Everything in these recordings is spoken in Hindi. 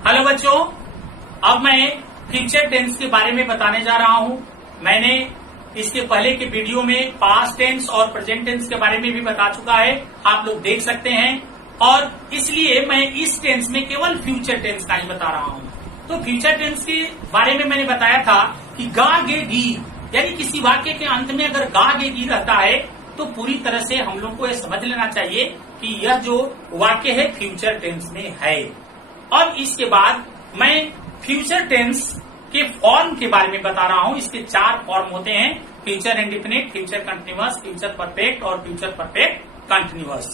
हेलो बच्चों, अब मैं फ्यूचर टेंस के बारे में बताने जा रहा हूं। मैंने इसके पहले के वीडियो में पास्ट टेंस और प्रेजेंट टेंस के बारे में भी बता चुका है, आप लोग देख सकते हैं। और इसलिए मैं इस टेंस में केवल फ्यूचर टेंस का ही बता रहा हूं। तो फ्यूचर टेंस के बारे में मैंने बताया था कि गा गे गी, यानी किसी वाक्य के अंत में अगर गा गे गी रहता है तो पूरी तरह से हम लोग को यह समझ लेना चाहिए कि यह जो वाक्य है फ्यूचर टेंस में है। और इसके बाद मैं फ्यूचर टेंस के फॉर्म के बारे में बता रहा हूं। इसके 4 फॉर्म होते हैं: future indefinite, future continuous, future perfect और फ्यूचर परफेक्ट कंटिन्यूअस।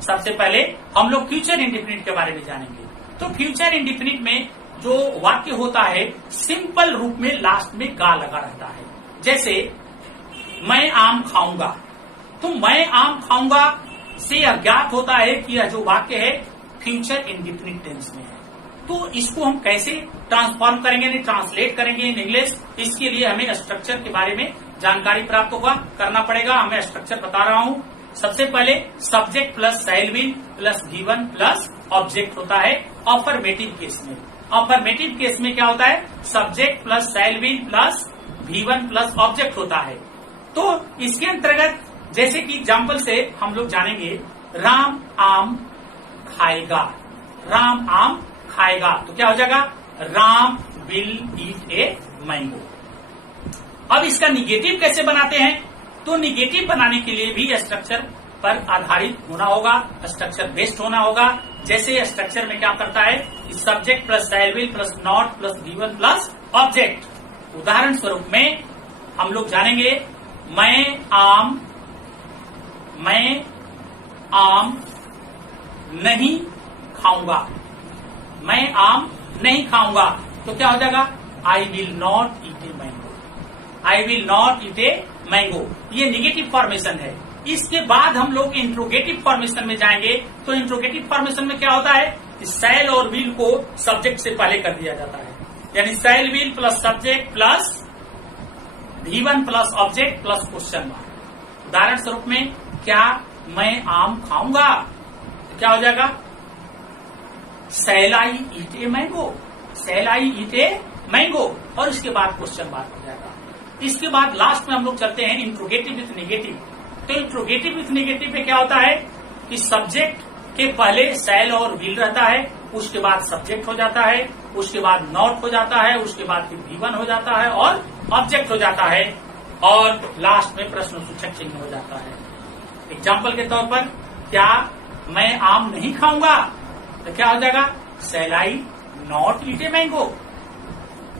सबसे पहले हम लोग फ्यूचर इंडेफिनिट के बारे में जानेंगे। तो फ्यूचर इंडेफिनिट में जो वाक्य होता है सिंपल रूप में लास्ट में गा लगा रहता है। जैसे मैं आम खाऊंगा, तो मैं आम खाऊंगा से अज्ञात होता है कि यह जो वाक्य है फ्यूचर इंडेफिनिट टेंस में है। तो इसको हम कैसे ट्रांसफॉर्म करेंगे, ट्रांसलेट करेंगे इन इंग्लिश, इसके लिए हमें स्ट्रक्चर के बारे में जानकारी प्राप्त करना पड़ेगा। हमें स्ट्रक्चर बता रहा हूं। सबसे पहले subject plus shall be plus given plus object होता है अफर्मेटिव केस में। अफर्मेटिव केस में क्या होता है? Subject plus shall be plus V1 plus object होता है। तो इसके अंतर्गत जैसे कि एग्जाम्पल से हम लोग जानेंगे, राम आम खाएगा। राम आम खाएगा तो क्या हो जाएगा? Ram will eat a mango. अब इसका निगेटिव कैसे बनाते हैं? तो निगेटिव बनाने के लिए भी स्ट्रक्चर पर आधारित होना होगा, स्ट्रक्चर बेस्ड होना होगा। जैसे स्ट्रक्चर में क्या करता है? Subject plus shall will plus not plus V1 plus object. उदाहरण स्वरूप में हम लोग जानेंगे, मैं आम नहीं खाऊंगा। मैं आम नहीं खाऊंगा तो क्या हो जाएगा? I will not eat a mango. I will not eat a mango, ये निगेटिव फॉर्मेशन है। इसके बाद हम लोग इंट्रोगेटिव फॉर्मेशन में जाएंगे। तो इंट्रोगेटिव फॉर्मेशन में क्या होता है कि शैल और विल को सब्जेक्ट से पहले कर दिया जाता है, यानी shall will plus subject plus V1 plus object plus question mark. उदाहरण स्वरूप में, क्या मैं आम खाऊंगा तो क्या हो जाएगा? शैल आई ईट a mango. Shell I eat a mango और इसके बाद क्वेश्चन मार्क हो जाएगा। इसके बाद लास्ट में हम लोग चलते हैं इंट्रोगेटिव विथ नेगेटिव। तो इंट्रोगेटिव विथ नेगेटिव में क्या होता है कि सब्जेक्ट के पहले शैल और विल रहता है, उसके बाद सब्जेक्ट हो जाता है, उसके बाद नॉट हो जाता है, उसके बाद फिर V1 हो जाता है और ऑब्जेक्ट हो जाता है और लास्ट में प्रश्नसूचक चिन्ह हो जाता है। एग्जाम्पल के तौर पर, क्या मैं आम नहीं खाऊंगा तो क्या हो जाएगा? शैल आई नॉट ईट ए मैंगो।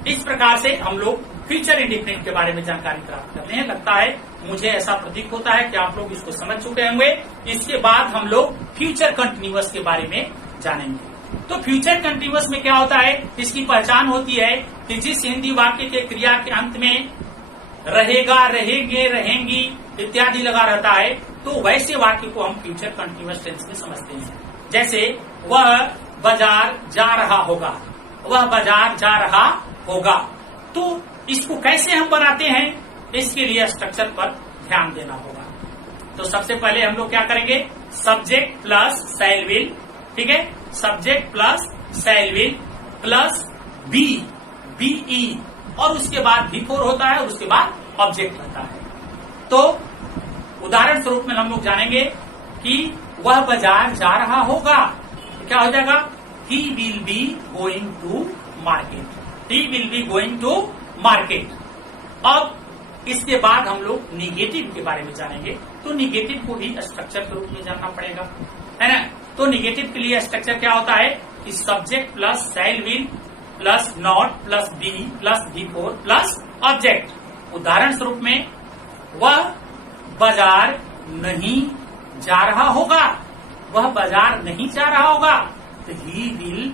इस प्रकार से हम लोग फ्यूचर इंडेफिनिट के बारे में जानकारी प्राप्त करते हैं। लगता है मुझे ऐसा प्रतीक होता है कि आप लोग इसको समझ चुके होंगे। इसके बाद हम लोग फ्यूचर कंटिन्यूअस के बारे में जानेंगे। तो फ्यूचर कंटिन्यूअस में क्या होता है? इसकी पहचान होती है कि जिस हिंदी वाक्य के क्रिया के अंत में रहेगा, रहेंगे, रहेंगी इत्यादि लगा रहता है, तो वैसे वाक्य को हम फ्यूचर कंटिन्यूअस टेंस में समझते हैं। जैसे वह बाजार जा रहा होगा, वह बाजार जा रहा होगा। तो इसको कैसे हम बनाते हैं, इसके लिए स्ट्रक्चर पर ध्यान देना होगा। तो सबसे पहले हम लोग क्या करेंगे? सब्जेक्ट प्लस शैल विल, ठीक है, subject plus shall will plus BE और उसके बाद V4 होता है और उसके बाद ऑब्जेक्ट रहता है। तो उदाहरण स्वरूप में हम लोग जानेंगे कि वह बाजार जा रहा होगा तो क्या हो जाएगा? He will be going to market। He will be going to market। अब इसके बाद हम लोग निगेटिव के बारे में जानेंगे। तो निगेटिव को भी स्ट्रक्चर के रूप में जानना पड़ेगा, है ना। तो निगेटिव के लिए स्ट्रक्चर क्या होता है कि subject plus shall will plus not plus B plus V4 plus object. उदाहरण स्वरूप में, वह बाजार नहीं जा रहा होगा। वह बाजार नहीं जा रहा होगा तो he will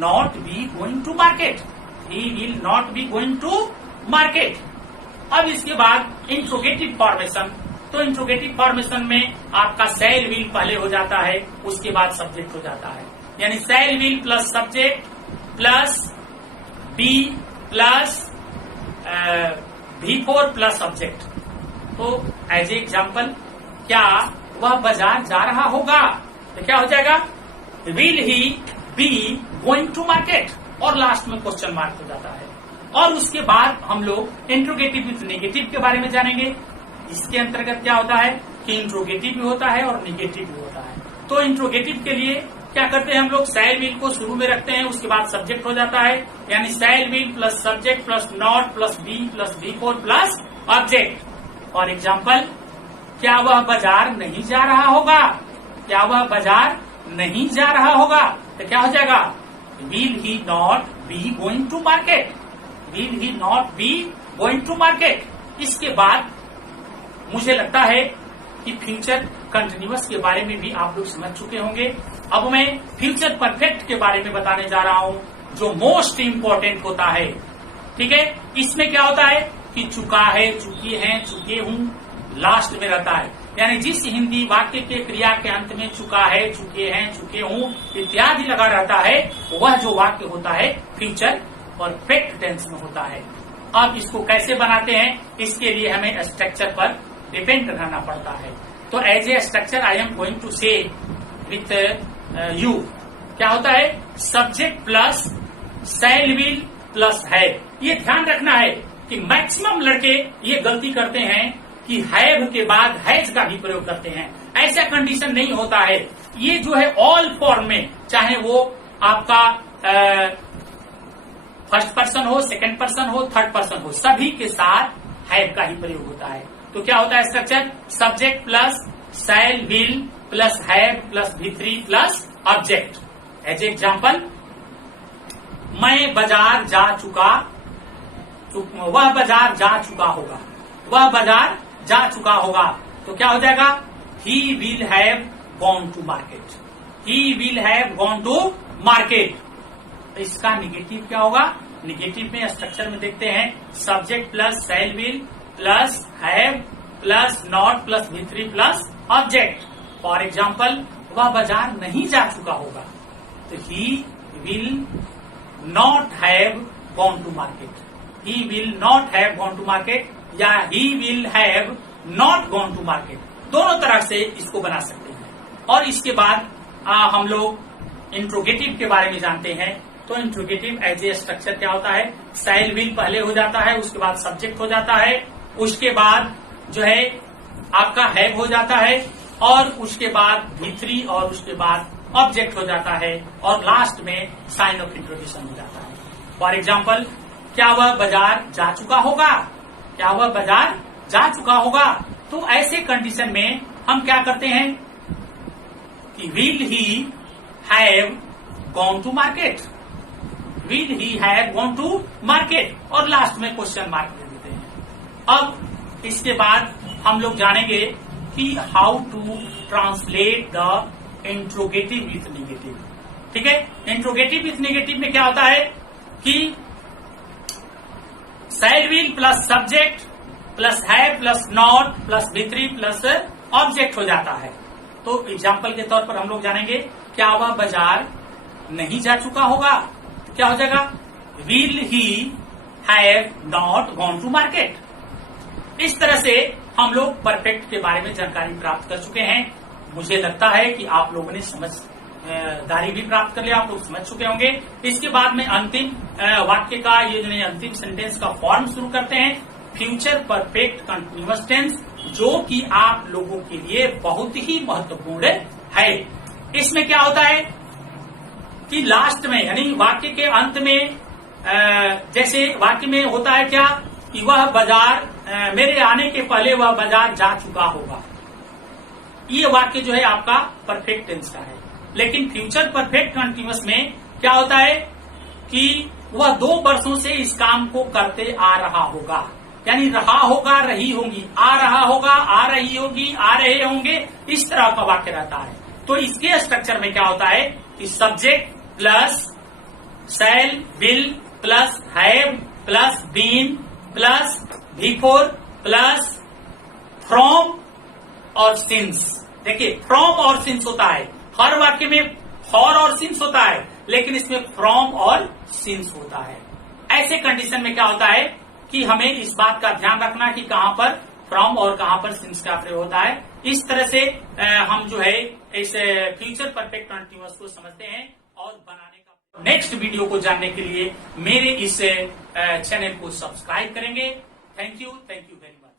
not be going to market। he will not be going to market। अब इसके बाद इंट्रोगेटिव फॉर्मेशन। तो इंट्रोगेटिव फॉर्मेशन में आपका शैल विल पहले हो जाता है, उसके बाद सब्जेक्ट हो जाता है, यानी shall will plus subject plus B plus V4 plus object. तो एज ए एग्जाम्पल, क्या वह बाजार जा रहा होगा तो क्या हो जाएगा? Will he be going to market और लास्ट में क्वेश्चन मार्क हो जाता है। और उसके बाद हम लोग इंट्रोगेटिव विथ नेगेटिव के बारे में जानेंगे। इसके अंतर्गत क्या होता है कि इंट्रोगेटिव भी होता है और नेगेटिव भी होता है। तो इंट्रोगेटिव के लिए क्या करते हैं हम लोग, शैल विल को शुरू में रखते हैं, उसके बाद सब्जेक्ट हो जाता है, यानी shall will plus subject plus not plus V four plus object. और एग्जाम्पल, क्या वह बाजार नहीं जा रहा होगा, क्या वह बाजार नहीं जा रहा होगा, तो क्या हो जाएगा, will he not be going to market, will he not be going to market. इसके बाद मुझे लगता है कि फ्यूचर कंटिन्यूअस के बारे में भी आप लोग समझ चुके होंगे। अब मैं फ्यूचर परफेक्ट के बारे में बताने जा रहा हूं, जो मोस्ट इंपॉर्टेंट होता है। ठीक है, इसमें क्या होता है कि चुका है, चुकी है, चुके हूं लास्ट में रहता है, यानी जिस हिंदी वाक्य के क्रिया के अंत में चुका है, चुके हैं, चुके हूं इत्यादि लगा रहता है, वह जो वाक्य होता है फ्यूचर परफेक्ट टेंस में होता है। अब इसको कैसे बनाते हैं, इसके लिए हमें स्ट्रक्चर पर डिपेंड रहना पड़ता है। तो as a structure I am going to say with you, क्या होता है, subject plus shall will plus है। ये ध्यान रखना है कि मैक्सिमम लड़के ये गलती करते हैं कि हैव के बाद हैज का भी प्रयोग करते हैं। ऐसा कंडीशन नहीं होता है। ये जो है ऑल फॉर्म में, चाहे वो आपका फर्स्ट पर्सन हो, सेकंड पर्सन हो, थर्ड पर्सन हो, सभी के साथ हैव का ही प्रयोग होता है। तो क्या होता है structure, subject plus shall will plus have plus V3 plus object. As example, मैं बाजार जा चुका, वह बाजार जा चुका होगा, वह बाजार जा चुका होगा, तो क्या हो जाएगा, he will have gone to market, he will have gone to market. इसका निगेटिव क्या होगा, निगेटिव में स्ट्रक्चर में देखते हैं, subject plus shall will plus have plus not plus V3 plus object. For example, वह बाजार नहीं जा चुका होगा, तो he will not have gone to market, he will not have gone to market, या he will have not gone to market. दोनों तरह से इसको बना सकते हैं। और इसके बाद हम लोग इंट्रोगेटिव के बारे में जानते हैं। तो इंट्रोगेटिव एज ए स्ट्रक्चर क्या होता है, शैल विल पहले हो जाता है, उसके बाद सब्जेक्ट हो जाता है, उसके बाद जो है आपका हैव हो जाता है, और उसके बाद V3 और उसके बाद ऑब्जेक्ट हो जाता है, और लास्ट में साइन ऑफ इंट्रोडक्शन हो जाता है। फॉर एग्जाम्पल, क्या वह बाजार जा चुका होगा, क्या वह बाजार जा चुका होगा। तो ऐसे कंडीशन में हम क्या करते हैं कि will he have gone to market, will he have gone to market, और लास्ट में क्वेश्चन मार्क दे देते हैं। अब इसके बाद हम लोग जानेंगे कि how to translate the interrogative with negative. ठीक है, इंट्रोगेटिव विथ नेगेटिव में क्या होता है कि शैल will plus subject plus have plus not plus V3 plus object हो जाता है। तो एग्जाम्पल के तौर पर हम लोग जानेंगे, क्या वह बाजार नहीं जा चुका होगा, तो क्या हो जाएगा, will he have not gone to market. इस तरह से हम लोग परफेक्ट के बारे में जानकारी प्राप्त कर चुके हैं। मुझे लगता है कि आप लोगों ने समझदारी भी प्राप्त कर लिया, आप लोग समझ चुके होंगे। इसके बाद में अंतिम वाक्य का, ये जो अंतिम सेंटेंस का फॉर्म शुरू करते हैं, फ्यूचर परफेक्ट कंटिन्यूअस टेंस, जो कि आप लोगों के लिए बहुत ही महत्वपूर्ण है। इसमें क्या होता है कि लास्ट में, यानी वाक्य के अंत में, जैसे वाक्य में होता है क्या कि वह बाजार, मेरे आने के पहले वह बाजार जा चुका होगा, ये वाक्य जो है आपका परफेक्ट टेंस का है। लेकिन फ्यूचर परफेक्ट कंटिन्यूअस में क्या होता है कि वह 2 वर्षों से इस काम को करते आ रहा होगा, यानी रहा होगा, रही होंगी, आ रहा होगा, आ रही होगी, आ रहे होंगे, इस तरह का वाक्य रहता है। तो इसके स्ट्रक्चर में क्या होता है कि subject plus shall will plus have plus been plus V4 plus from और सिंस। देखिए, फ्रॉम और सिंस होता है, हर वाक्य में फॉर और सिंस होता है, लेकिन इसमें फ्रॉम और सिंस होता है। ऐसे कंडीशन में क्या होता है कि हमें इस बात का ध्यान रखना कि कहां पर फ्रॉम और कहां पर सिंस का प्रयोग होता है। इस तरह से हम जो है इस फ्यूचर परफेक्ट कंटिन्यूअस को समझते हैं और बनाने का नेक्स्ट वीडियो को जानने के लिए मेरे इस चैनल को सब्सक्राइब करेंगे। Thank you very much.